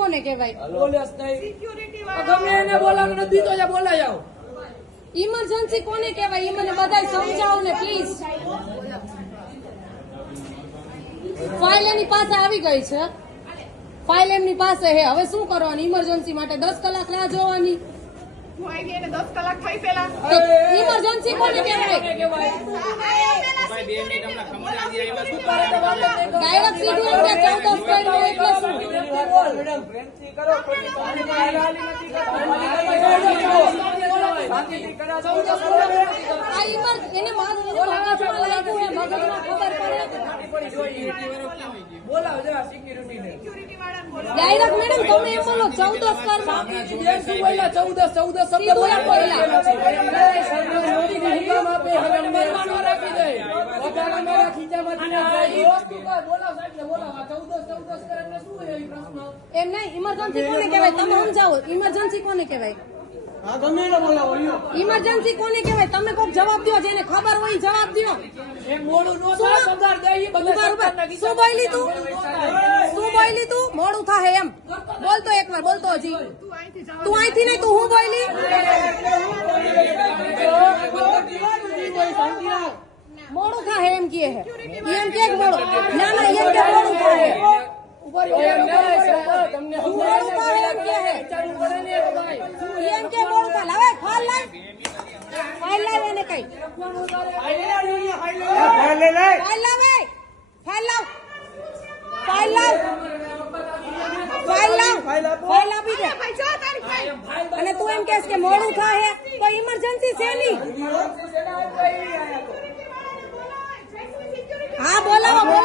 કોને કહેવાય? ગમે એને બોલાવી નથી તો બોલાય આવો. ઇમરજન્સી કોને કહેવાય? એ મને બધાય સમજાવો ને પ્લીઝ. ફાઇલ એની પાસે આવી ગઈ છે, ફાઇલ એમની પાસે હે. હવે શું કરવાનું? ઇમરજન્સી માટે 10 કલાક રાહ જોવાની? ઇમરજન્સી કોને કહેવાય? ડાયરેક્ટ સીધું એમ કે 14 સ્ક્વેર એટલે શું? એને મારું મગજમાં લાગ્યું હે, મગજમાં ખબર પડે. ડાયરેક્ટ મેડમ તમે એમ બોલો 14 કરમાં 14 શબ્દ બોલ્યા. એમ નહીં. ઇમરજન્સી કોને કહેવાય? તમે સમજાવો. ઇમરજન્સી કોને કહેવાય? ઇમરજન્સી કોને કહેવાય? તમે કોઈક જવાબ દો, જેને ખબર હોય જવાબ દો. શું બોલી તું? શું બોલી તું? મોડું થાય એમ બોલતો એકવાર, બોલતો હજી. તું અહીંથી નહીં, તું હું બોલી? મોડું થાય એમ કે હે. એમ કે મોડું? ના ના, એમ કે મોડું થાય. એમ કે મોડું થાય. લાવે ફાઇલ લાવ, ફાઇલ લાવ. એને કઈ ફાઇલ લાવે, ફાઇલ લાવ, ફાઇલ લાવ, ફાઇલ લાવ, ફાઇલ આપી દે. અને તું એમ કહેશ કે મોડું થાય તો ઇમરજન્સી છે ની? હા બોલાવો.